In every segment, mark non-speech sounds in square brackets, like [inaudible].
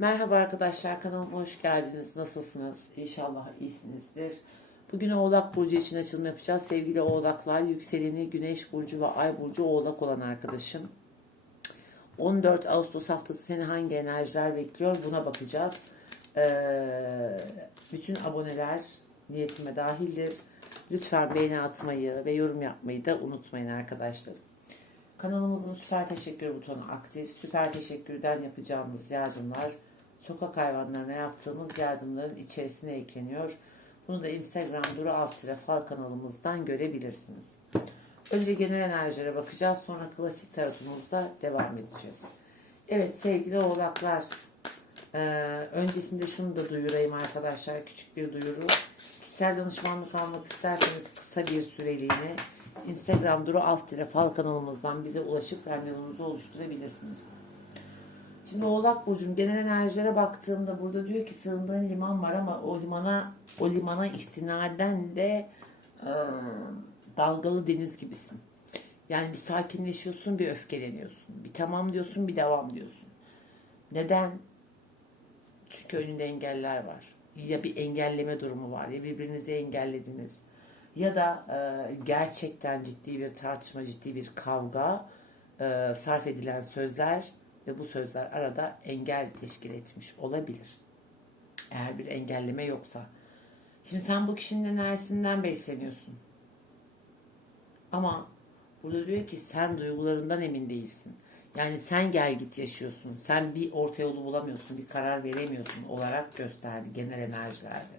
Merhaba arkadaşlar kanalıma hoş geldiniz. Nasılsınız? İnşallah iyisinizdir. Bugün Oğlak Burcu için açılım yapacağız. Sevgili Oğlaklar, yükseleni Güneş Burcu ve Ay Burcu Oğlak olan arkadaşım. 14 Ağustos haftası seni hangi enerjiler bekliyor buna bakacağız. Ee, bütün aboneler niyetime dahildir. Lütfen beğeni atmayı ve yorum yapmayı da unutmayın arkadaşlarım. Kanalımızın süper teşekkür butonu aktif. Süper teşekkürden yapacağımız yardımlar sokak hayvanlarına yaptığımız yardımların içerisine ekleniyor. Bunu da Instagram Duru Altıra Fal kanalımızdan görebilirsiniz. Önce genel enerjilere bakacağız. Sonra klasik tarotumuza devam edeceğiz. Evet sevgili oğlaklar. Ee, öncesinde şunu da duyurayım arkadaşlar. Küçük bir duyuru. Kişisel danışmanlık almak isterseniz kısa bir süreliğine Instagram Duru Alt Fal kanalımızdan bize ulaşıp randevunuzu oluşturabilirsiniz. Şimdi Oğlak Burcu'nun genel enerjilere baktığımda burada diyor ki sığındığın liman var ama o limana o limana istinaden de e, dalgalı deniz gibisin. Yani bir sakinleşiyorsun, bir öfkeleniyorsun. Bir tamam diyorsun, bir devam diyorsun. Neden? Çünkü önünde engeller var. Ya bir engelleme durumu var, ya birbirinizi engellediniz. Ya da e, gerçekten ciddi bir tartışma, ciddi bir kavga, e, sarf edilen sözler ve bu sözler arada engel teşkil etmiş olabilir. Eğer bir engelleme yoksa. Şimdi sen bu kişinin enerjisinden besleniyorsun. Ama burada diyor ki sen duygularından emin değilsin. Yani sen gel git yaşıyorsun. Sen bir orta yolu bulamıyorsun, bir karar veremiyorsun olarak gösterdi genel enerjilerde.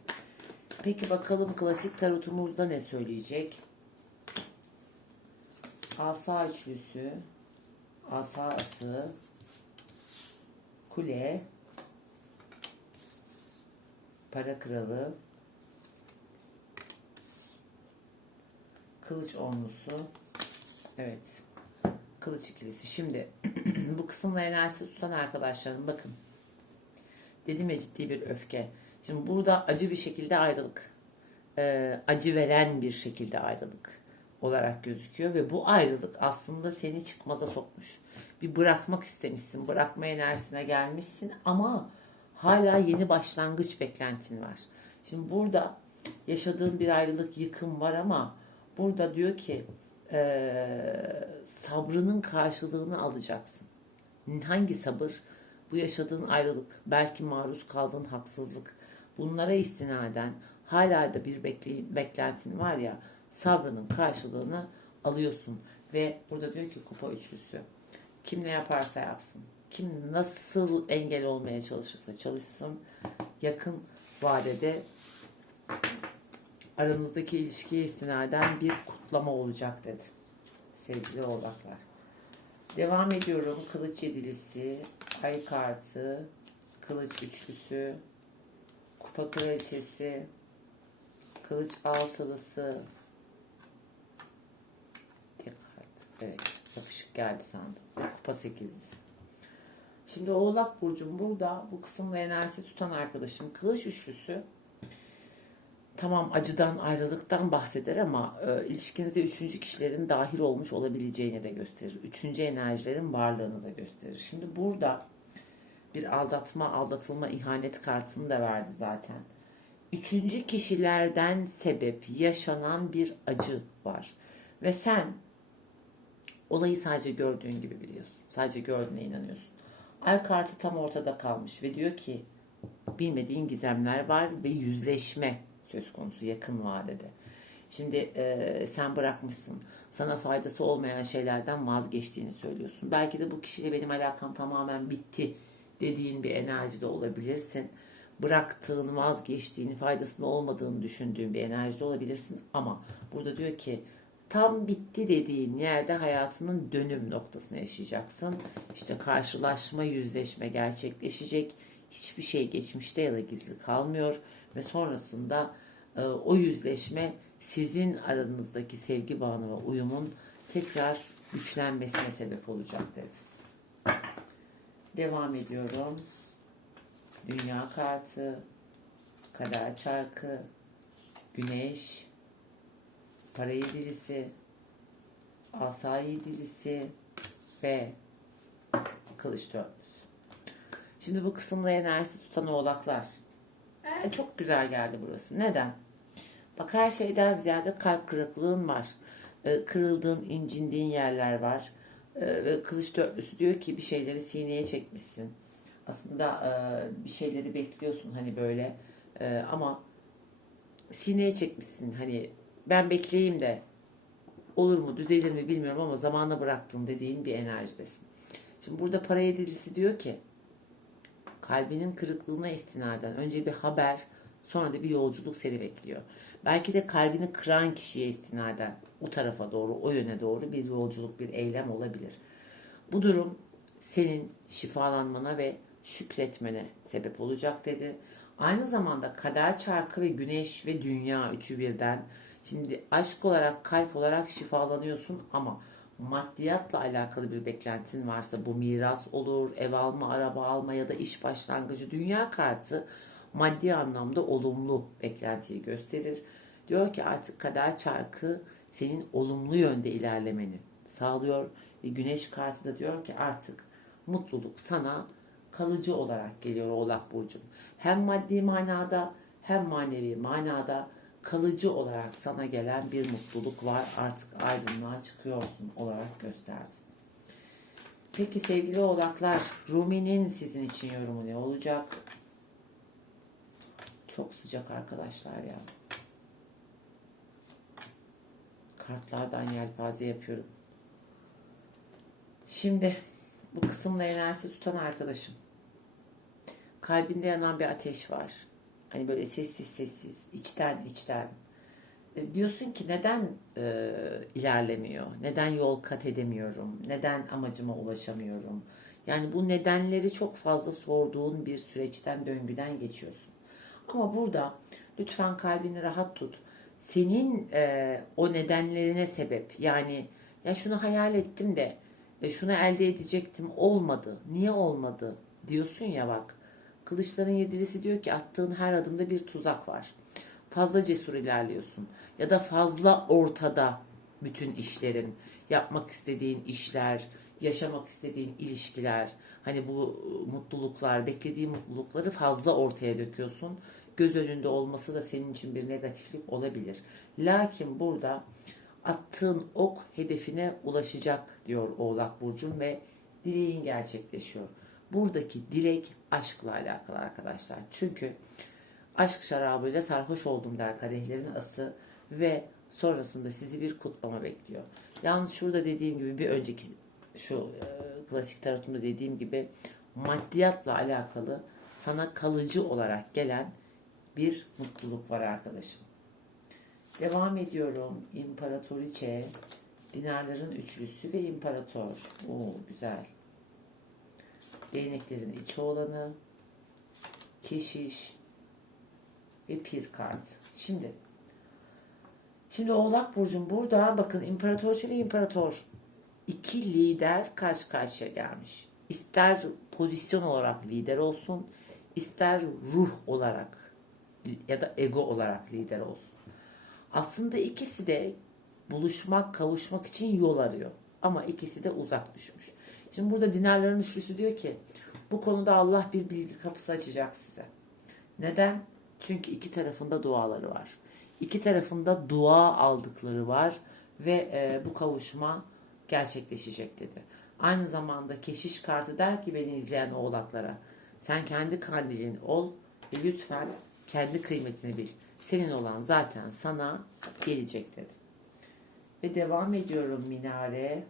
Peki bakalım klasik tarotumuzda ne söyleyecek? Asa üçlüsü, asa ası, kule, para kralı, kılıç onlusu, evet, kılıç ikilisi. Şimdi [clears throat] bu kısımla enerjisi tutan arkadaşlarım bakın. Dedim ya ciddi bir öfke. Şimdi burada acı bir şekilde ayrılık. Ee, acı veren bir şekilde ayrılık olarak gözüküyor ve bu ayrılık aslında seni çıkmaza sokmuş. Bir bırakmak istemişsin, bırakma enerjisine gelmişsin ama hala yeni başlangıç beklentin var. Şimdi burada yaşadığın bir ayrılık, yıkım var ama burada diyor ki e, sabrının karşılığını alacaksın. Hangi sabır? Bu yaşadığın ayrılık, belki maruz kaldığın haksızlık, bunlara istinaden hala da bir bekle, beklentin var ya sabrının karşılığını alıyorsun. Ve burada diyor ki kupa üçlüsü kim ne yaparsa yapsın, kim nasıl engel olmaya çalışırsa çalışsın yakın vadede aranızdaki ilişkiye istinaden bir kutlama olacak dedi sevgili oğlaklar. Devam ediyorum. Kılıç yedilisi, ay kartı, kılıç üçlüsü, kupa kraliçesi, kılıç altılısı, tek kart. Evet, yapışık geldi sandım. Kupa sekizlisi. Şimdi Oğlak Burcu'm burada bu kısımla enerjisi tutan arkadaşım kılıç üçlüsü tamam acıdan ayrılıktan bahseder ama e, ilişkinize üçüncü kişilerin dahil olmuş olabileceğini de gösterir. Üçüncü enerjilerin varlığını da gösterir. Şimdi burada bir aldatma, aldatılma, ihanet kartını da verdi zaten. Üçüncü kişilerden sebep yaşanan bir acı var. Ve sen olayı sadece gördüğün gibi biliyorsun. Sadece gördüğüne inanıyorsun. Ay kartı tam ortada kalmış ve diyor ki bilmediğin gizemler var ve yüzleşme söz konusu yakın vadede. Şimdi e, sen bırakmışsın. Sana faydası olmayan şeylerden vazgeçtiğini söylüyorsun. Belki de bu kişiyle benim alakam tamamen bitti dediğin bir enerjide olabilirsin. Bıraktığın, vazgeçtiğin, faydasının olmadığını düşündüğün bir enerjide olabilirsin. Ama burada diyor ki tam bitti dediğin yerde hayatının dönüm noktasını yaşayacaksın. İşte karşılaşma, yüzleşme gerçekleşecek. Hiçbir şey geçmişte ya da gizli kalmıyor ve sonrasında e, o yüzleşme sizin aranızdaki sevgi bağını ve uyumun tekrar güçlenmesine sebep olacak dedi. Devam ediyorum. Dünya kartı, kader çarkı, güneş, para yedilisi, asa yedilisi ve kılıç dörtlüsü. Şimdi bu kısımda enerjisi tutan oğlaklar. E, çok güzel geldi burası. Neden? Bak her şeyden ziyade kalp kırıklığın var. E, kırıldığın, incindiğin yerler var. E, kılıç dörtlüsü diyor ki bir şeyleri sineye çekmişsin. Aslında e, bir şeyleri bekliyorsun hani böyle. E, ama sineye çekmişsin. Hani ben bekleyeyim de olur mu düzelir mi bilmiyorum ama zamana bıraktım dediğin bir enerjidesin. Şimdi burada para yedilisi diyor ki kalbinin kırıklığına istinaden önce bir haber sonra da bir yolculuk seni bekliyor. Belki de kalbini kıran kişiye istinaden o tarafa doğru o yöne doğru bir yolculuk bir eylem olabilir. Bu durum senin şifalanmana ve şükretmene sebep olacak dedi. Aynı zamanda kader çarkı ve güneş ve dünya üçü birden. Şimdi aşk olarak kalp olarak şifalanıyorsun ama maddiyatla alakalı bir beklentin varsa bu miras olur, ev alma, araba alma ya da iş başlangıcı dünya kartı maddi anlamda olumlu beklentiyi gösterir. Diyor ki artık kader çarkı senin olumlu yönde ilerlemeni sağlıyor ve güneş kartı da diyor ki artık mutluluk sana kalıcı olarak geliyor Oğlak Burcu'm. Hem maddi manada hem manevi manada kalıcı olarak sana gelen bir mutluluk var. Artık aydınlığa çıkıyorsun olarak gösterdi. Peki sevgili oğlaklar, Rumi'nin sizin için yorumu ne olacak? Çok sıcak arkadaşlar ya. Kartlardan yelpaze yapıyorum. Şimdi bu kısımla enerjisi tutan arkadaşım. Kalbinde yanan bir ateş var. Hani böyle sessiz sessiz, içten içten. E, diyorsun ki neden e, ilerlemiyor? Neden yol kat edemiyorum? Neden amacıma ulaşamıyorum? Yani bu nedenleri çok fazla sorduğun bir süreçten, döngüden geçiyorsun. Ama burada lütfen kalbini rahat tut. Senin e, o nedenlerine sebep yani ya şunu hayal ettim de e, şunu elde edecektim olmadı. Niye olmadı diyorsun ya bak. Kılıçların yedilisi diyor ki attığın her adımda bir tuzak var. Fazla cesur ilerliyorsun ya da fazla ortada bütün işlerin, yapmak istediğin işler, yaşamak istediğin ilişkiler, hani bu mutluluklar, beklediğin mutlulukları fazla ortaya döküyorsun. Göz önünde olması da senin için bir negatiflik olabilir. Lakin burada attığın ok hedefine ulaşacak diyor Oğlak Burcu'm ve dileğin gerçekleşiyor. Buradaki dilek aşkla alakalı arkadaşlar. Çünkü aşk şarabıyla sarhoş oldum der kadehlerin ası ve sonrasında sizi bir kutlama bekliyor. Yalnız şurada dediğim gibi bir önceki şu e, klasik tarotunda dediğim gibi maddiyatla alakalı sana kalıcı olarak gelen bir mutluluk var arkadaşım. Devam ediyorum. İmparatoriçe, dinarların üçlüsü ve imparator. Oo güzel. Değneklerin içi olanı, keşiş ve pir kart. Şimdi Şimdi Oğlak Burcu'm burada bakın imparatoriçe ve imparator iki lider karşı karşıya gelmiş. İster pozisyon olarak lider olsun, ister ruh olarak ya da ego olarak lider olsun. Aslında ikisi de buluşmak, kavuşmak için yol arıyor. Ama ikisi de uzak düşmüş. Şimdi burada dinarların üçlüsü diyor ki bu konuda Allah bir bilgi kapısı açacak size. Neden? Çünkü iki tarafında duaları var. İki tarafında dua aldıkları var ve e, bu kavuşma gerçekleşecek dedi. Aynı zamanda keşiş kartı der ki beni izleyen oğlaklara sen kendi kandilin ol ve lütfen kendi kıymetini bil. Senin olan zaten sana gelecek dedi. Ve devam ediyorum minare.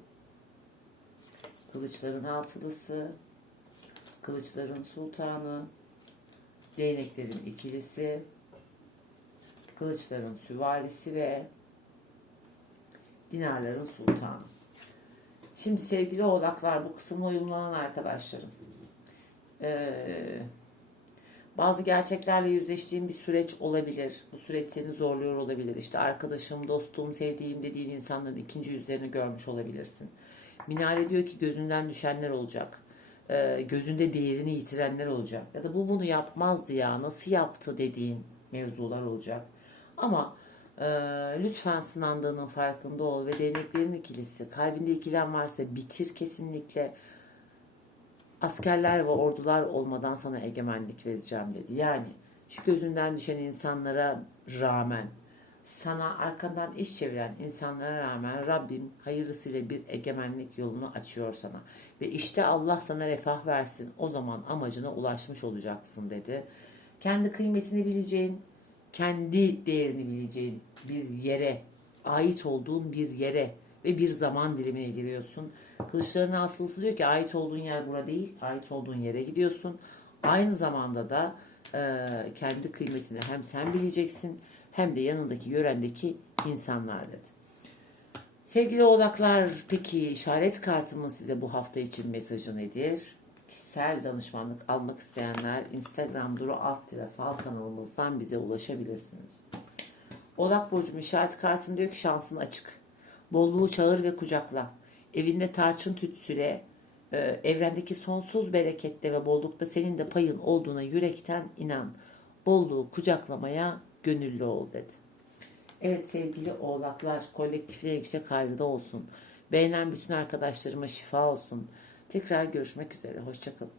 Kılıçların altılısı, kılıçların sultanı, değneklerin ikilisi, kılıçların süvarisi ve dinarların sultanı. Şimdi sevgili oğlaklar bu kısımla uyumlanan arkadaşlarım. Ee, bazı gerçeklerle yüzleştiğin bir süreç olabilir. Bu süreç seni zorluyor olabilir. İşte arkadaşım, dostum, sevdiğim dediğin insanların ikinci yüzlerini görmüş olabilirsin. Minare diyor ki gözünden düşenler olacak. Ee, gözünde değerini yitirenler olacak. Ya da bu bunu yapmazdı ya nasıl yaptı dediğin mevzular olacak. Ama e, lütfen sınandığının farkında ol ve değneklerin ikilisi. Kalbinde ikilem varsa bitir kesinlikle. askerler ve ordular olmadan sana egemenlik vereceğim dedi. Yani şu gözünden düşen insanlara rağmen sana arkandan iş çeviren insanlara rağmen Rabbim hayırlısıyla bir egemenlik yolunu açıyor sana. Ve işte Allah sana refah versin. O zaman amacına ulaşmış olacaksın dedi. Kendi kıymetini bileceğin, kendi değerini bileceğin bir yere, ait olduğun bir yere ve bir zaman dilimine giriyorsun. Kılıçların altılısı diyor ki ait olduğun yer bura değil, ait olduğun yere gidiyorsun. Aynı zamanda da e, kendi kıymetini hem sen bileceksin hem de yanındaki yörendeki insanlar dedi. Sevgili oğlaklar peki işaret kartımın size bu hafta için mesajı nedir? Kişisel danışmanlık almak isteyenler Instagram duru alt tire fal kanalımızdan bize ulaşabilirsiniz. Oğlak Burcu'nun işaret kartım diyor ki şansın açık. Bolluğu çağır ve kucakla. Evinde tarçın tütsüle, e, evrendeki sonsuz berekette ve bollukta senin de payın olduğuna yürekten inan. Bolluğu kucaklamaya gönüllü ol dedi. Evet sevgili oğlaklar, kolektifler yüksek hayrıda olsun. Beğenen bütün arkadaşlarıma şifa olsun. Tekrar görüşmek üzere. Hoşçakalın.